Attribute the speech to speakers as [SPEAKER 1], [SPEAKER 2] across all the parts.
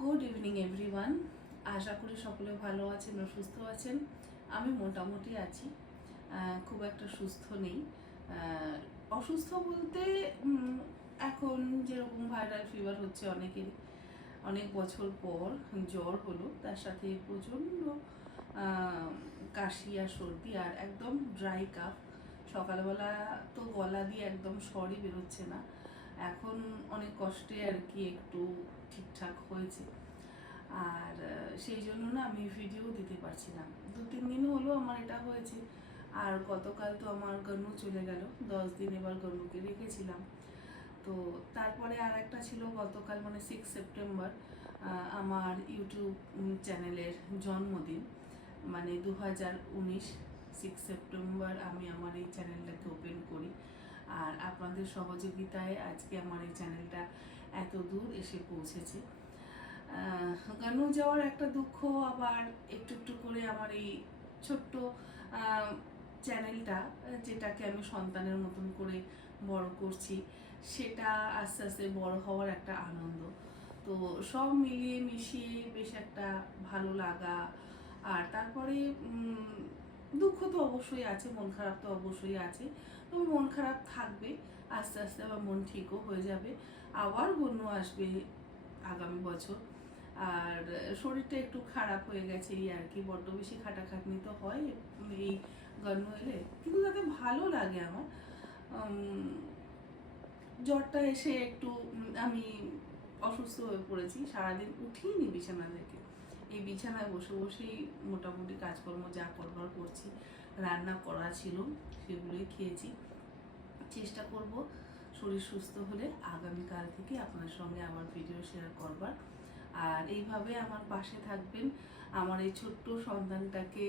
[SPEAKER 1] Good evening everyone আশা করি সকলে ভালো আছেন ও সুস্থ আছেন। আমি মোটামুটি আছি। খুব একটা সুস্থ নেই। অসুস্থ বলতে এখন যেরকম ভাইরাল ফিভার হচ্ছে অনেকেরই। অনেক বছর পর জ্বর হলো, তার সাথে প্রচণ্ড কাশি আর সর্দি আর একদম ড্রাই কাপ সকালবেলা তো গলা দিয়ে একদম স্বরই বেরোচ্ছে না। এখন অনেক কষ্টে আর কি একটু ঠিকঠাক হয়েছে। আর সেই জন্য না আমি ভিডিও দিতে পারছি না। দু তিন দিন হলো আমার এটা হয়েছে। আর গতকাল তো আমার গনু চলে গেল। দশ দিন এবার গনুকে রেখেছিলাম। তো তারপরে আর একটা ছিল গতকাল মানে সিক্স সেপ্টেম্বর আমার ইউটিউব চ্যানেলের জন্মদিন। মানে দু হাজার উনিশ সিক্স সেপ্টেম্বর আমি আমার এই আর আপনাদের সহযোগিতায় আজকে আমার এই চ্যানেলটা এত দূর এসে পৌঁছেছে। গানু যাওয়ার একটা দুঃখ আবার একটু একটু করে আমার এই ছোট্ট চ্যানেলটা, যেটাকে আমি সন্তানের মতন করে বড় করছি, সেটা আস্তে আস্তে বড় হওয়ার একটা আনন্দ। তো সব মিলিয়ে মিশিয়ে বেশ একটা ভালো লাগা। আর তারপরে দুঃখ তো অবশ্যই আছে, মন খারাপ তো অবশ্যই আছে। তবে মন খারাপ থাকবে, আস্তে আস্তে আবার মন ঠিকও হয়ে যাবে। আবার গণ্য আসবে আগামী বছর। আর শরীরটা একটু খারাপ হয়ে গেছে এই আর কি, বড্ড বেশি খাটাখাটনি তো হয় এই গণ্য এলে। কিন্তু তাতে ভালো লাগে আমার। জ্বরটা এসে একটু আমি অসুস্থ হয়ে পড়েছি, সারাদিন উঠিনি বিছানা থেকে। এই বিছানায় বসে বসেই মোটামুটি কাজকর্ম যা করবার রান্না করা ছিল, সেগুলোই খেয়েছি। চেষ্টা করব শরীর সুস্থ হলে আগামীকাল থেকে আপনার সঙ্গে আমার ভিডিও শেয়ার করবার। আর এইভাবে আমার পাশে থাকবেন আমার এই ছোট্ট সন্তানটাকে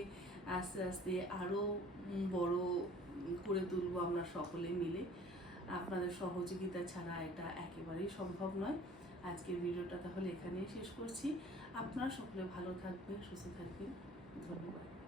[SPEAKER 1] আস্তে আস্তে আরও বড় করে তুলব আমরা সকলে মিলে। আপনাদের সহযোগিতা ছাড়া এটা একেবারেই সম্ভব নয়। আজকের ভিডিওটা তাহলে এখানেই শেষ করছি। আপনারা সকলে ভালো থাকবেন, সুস্থ থাকবেন। ধন্যবাদ।